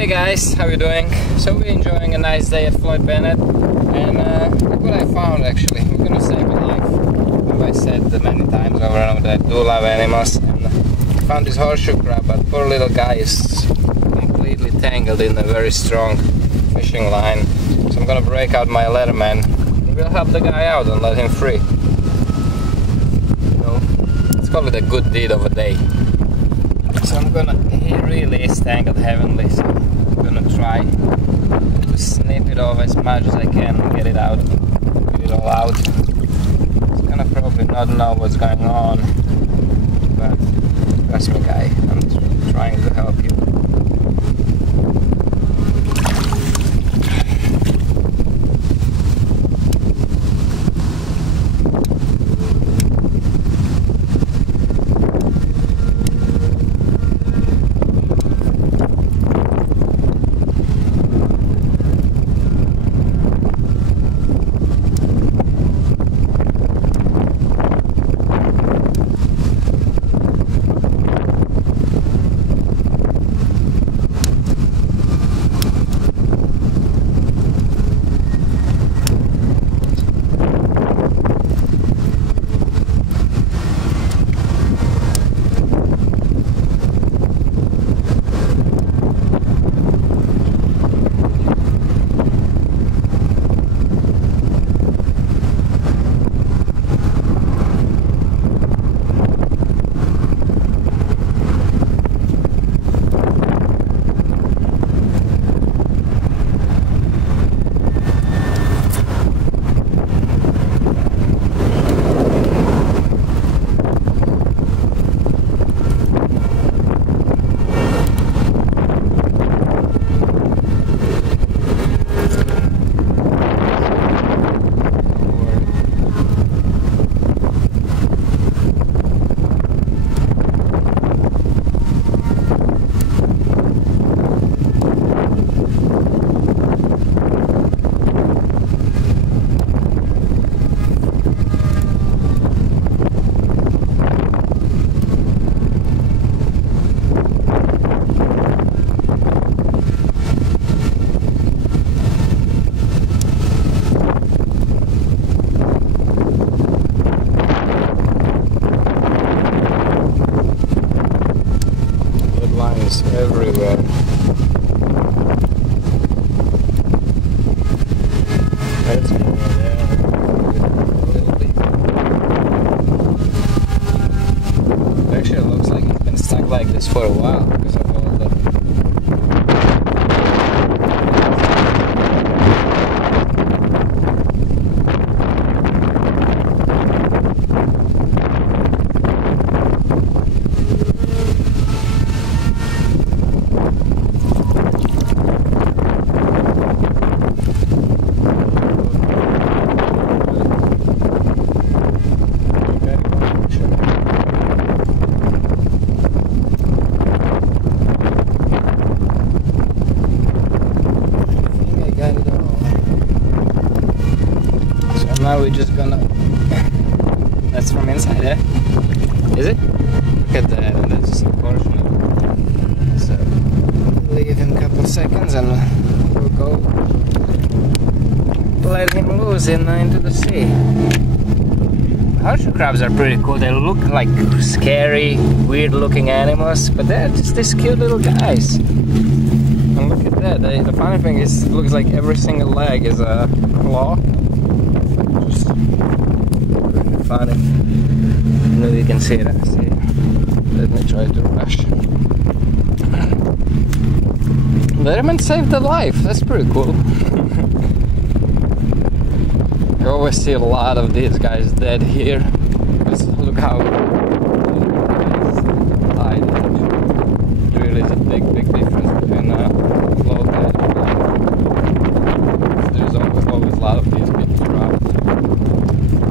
Hey guys, how you doing? So we're enjoying a nice day at Floyd Bennett, and look what I found actually. We're gonna save a life. As I said many times over and over that I do love animals, and I found this horseshoe crab, but poor little guy is completely tangled in a very strong fishing line. So I'm gonna break out my Leatherman. We'll help the guy out and let him free. You know, let's call it a good deed of a day. So he really is tangled heavily, so I'm gonna try to snip it off as much as I can and get it out, get it all out. It's gonna probably not know what's going on, but trust me guy, I'm trying to help you. Everywhere. Let's go there a little bit. Actually, it looks like it's been stuck like this for a while because of all the. Now we're just gonna. That's from inside, eh? Is it? Look at that, that's just a portion of it. So, leave him a couple seconds and we'll go let him loose into the sea. Horseshoe crabs are pretty cool. They look like scary, weird looking animals, but they're just these cute little guys. And look at that. The funny thing is, it looks like every single leg is a claw. Just pretty funny. Maybe you can see it. Let me try to rush. Leatherman saved the life. That's pretty cool. You always see a lot of these guys dead here. Just look how tight. It really is a big difference between float dead and live. There's always a lot of these big traps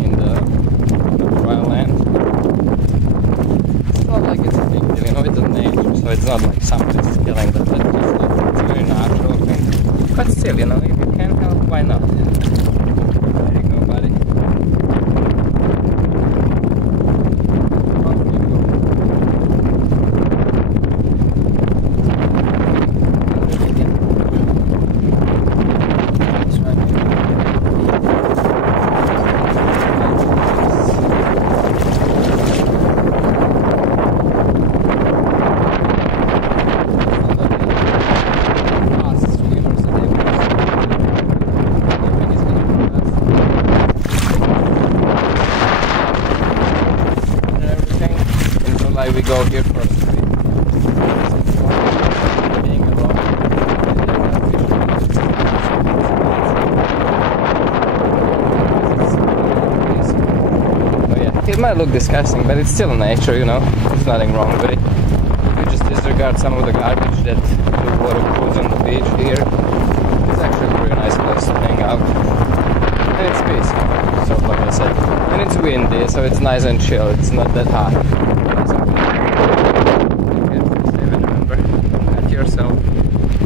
in the dry land. It's not like it's a big deal, you know, it's a nature, so it's not like somebody's killing them. It's a very natural thing. But still, you know, if you can help, why not? There you go, buddy. might look disgusting, but it's still nature, you know. There's nothing wrong with it. If you just disregard some of the garbage that the water pulls on the beach here, it's actually a very nice place to hang out. And it's peaceful, so like I said. And it's windy, so it's nice and chill, it's not that hot.